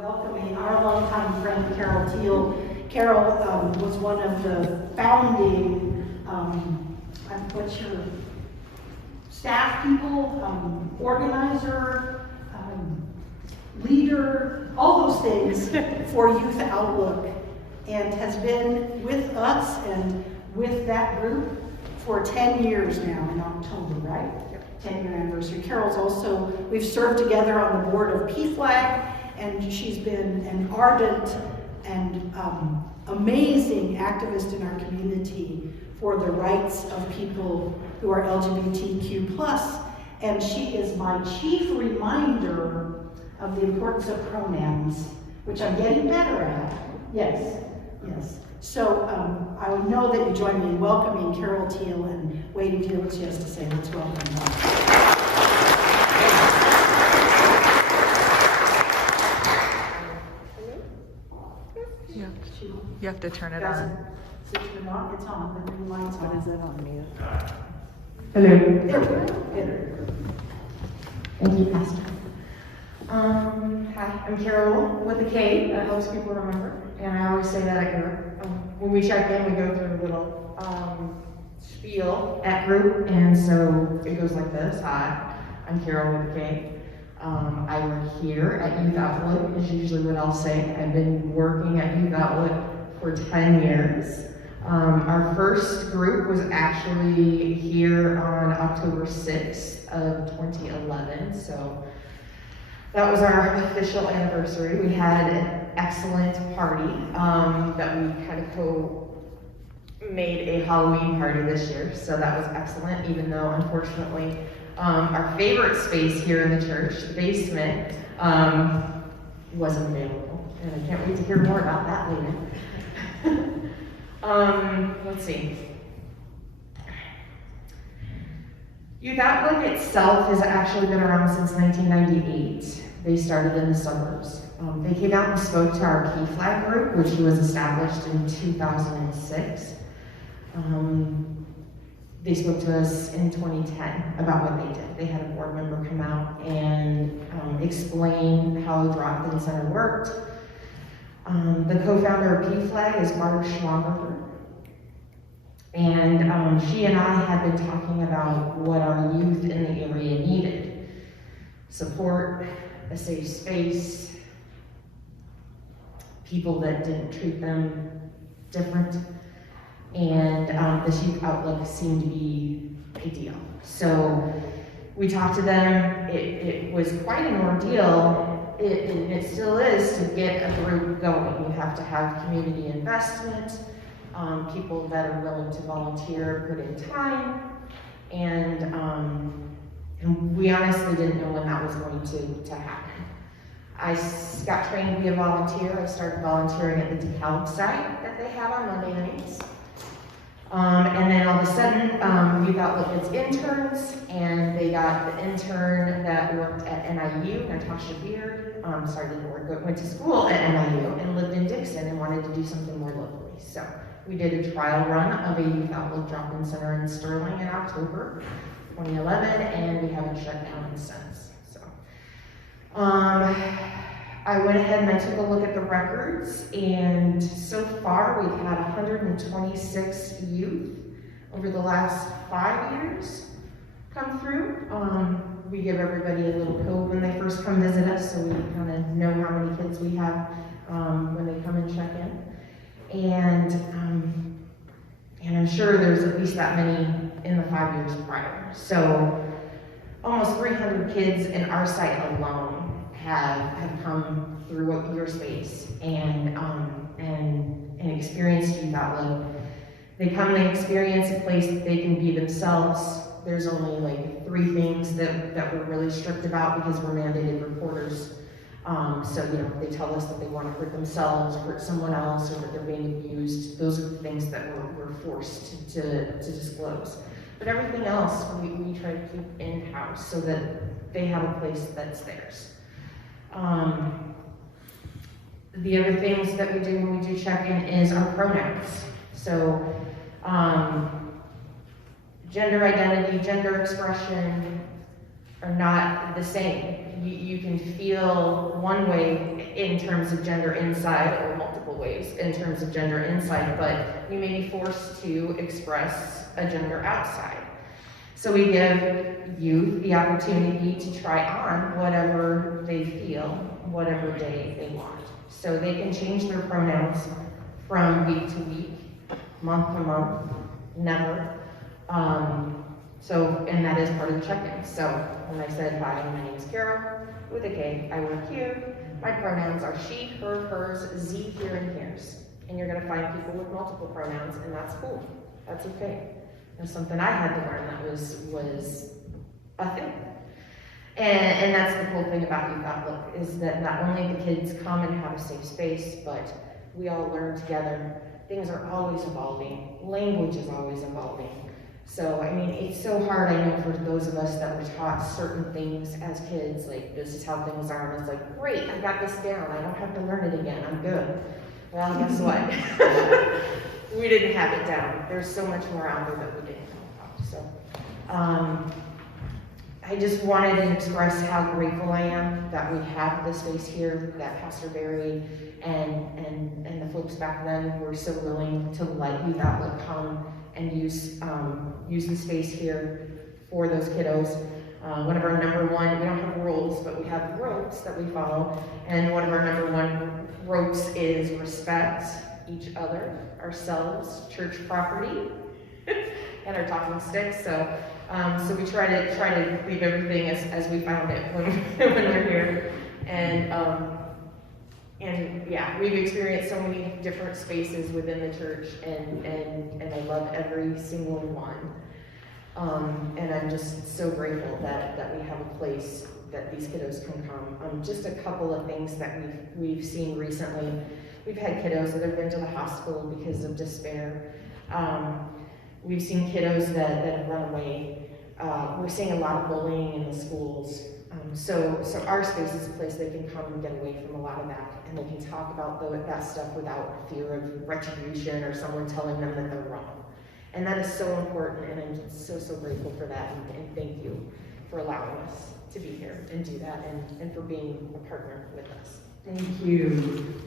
Welcoming our longtime friend Karol Teal. Karol was one of the founding, what's your staff people, organizer, leader, all those things for Youth Outlook, and has been with us and with that group for 10 years now in October, right? 10-year anniversary. Karol's also, we've served together on the board of PFLAG, and she's been an ardent and amazing activist in our community for the rights of people who are LGBTQ+, and she is my chief reminder of the importance of pronouns, which I'm getting better at. Yes, yes. So I would know that you join me in welcoming Karol Teal and waiting to hear what she has to say. Let's welcome her. You have to turn it on. Switch it on. It's on. The new light's on. What is it on mute? Hello. There we go. Thank you, Pastor. Hi, I'm Karol with a K. That helps people remember. And I always say that at group. When we check in, we go through a little spiel at group. And so it goes like this. Hi, I'm Karol with a K. I work here at Youth Outlook, is usually what I'll say. I've been working at Youth Outlook for 10 years. Our first group was actually here on October 6th of 2011, so that was our official anniversary. We had an excellent party that we kind of made a Halloween party this year, so that was excellent, even though unfortunately our favorite space here in the church, the basement, wasn't available, and I can't wait to hear more about that later. Let's see. Youth Outlook itself has actually been around since 1998. They started in the suburbs. They came out and spoke to our PFLAG group, which was established in 2006. They spoke to us in 2010 about what they did. They had a board member come out and explain how the drop-in center worked. The co-founder of PFLAG is Barbara Schwager, and she and I had been talking about what our youth in the area needed. Support, a safe space, people that didn't treat them different, and this Youth Outlook seemed to be a deal. So we talked to them. It was quite an ordeal. It still is to get a group going. You have to have community investment, people that are willing to volunteer, put in time, and we honestly didn't know when that was going to happen. I got trained to be a volunteer. I started volunteering at the DeKalb site that they have on Monday nights. And then all of a sudden, Youth Outlook gets interns, and they got the intern that worked at NIU, Natasha Beard, went to school at NIU and lived in Dixon and wanted to do something more locally. So we did a trial run of a Youth Outlook drop-in center in Sterling in October 2011, and we haven't shut down since. So I went ahead and I took a look at the records, and so far we've had 126 youth over the last 5 years come through. We give everybody a little code when they first come visit us, so we kind of know how many kids we have when they come and check in. And I'm sure there's at least that many in the 5 years prior. So almost 300 kids in our site alone have come through your space and experienced Youth Outlook. They come and experience a place that they can be themselves. There's only like 3 things that we're really strict about because we're mandated reporters. So they tell us that they want to hurt themselves, hurt someone else, or that they're being abused. Those are the things that we're forced to disclose. But everything else we try to keep in-house so that they have a place that's theirs. The other things that we do when we do check-in is our pronouns. So gender identity, gender expression are not the same. you can feel one way in terms of gender inside, or multiple ways in terms of gender inside, but you may be forced to express a gender outside. So we give youth the opportunity to try on whatever they feel, whatever day they want. So they can change their pronouns from week to week, month to month, never. And that is part of the check-in. So when I said, hi, my name is Karol, with a K, I work here. My pronouns are she, her, hers, Z, here, and here's. And you're gonna find people with multiple pronouns, and that's cool. That's okay. That's something I had to learn that was a thing. And that's the cool thing about Youth Outlook, is that not only the kids come and have a safe space, but we all learn together. Things are always evolving. Language is always evolving. So, I mean, it's so hard, I know, for those of us that were taught certain things as kids, like, this is how things are, and it's like, great, I got this down, I don't have to learn it again, I'm good. Well, guess what? We didn't have it down. There's so much more out there that we didn't know about. So, I just wanted to express how grateful I am that we have this space here, that Pastor Barry and the folks back then were so willing to let Youth Outlook come and use the space here for those kiddos. One of our number one, we don't have rules, but we have ropes that we follow, and one of our number one ropes is respect each other, ourselves, church property, and our talking sticks. So we try to leave everything as we found it when we're here, and yeah, we've experienced so many different spaces within the church, and I love every single one. And I'm just so grateful that we have a place that these kiddos can come. Just a couple of things that we've seen recently. We've had kiddos that have been to the hospital because of despair. We've seen kiddos that have run away. We're seeing a lot of bullying in the schools. So our space is a place they can come and get away from a lot of that, and they can talk about that stuff without fear of retribution or someone telling them that they're wrong. And that is so important, and I'm just so grateful for that, and thank you for allowing us to be here and do that, and for being a partner with us. Thank you.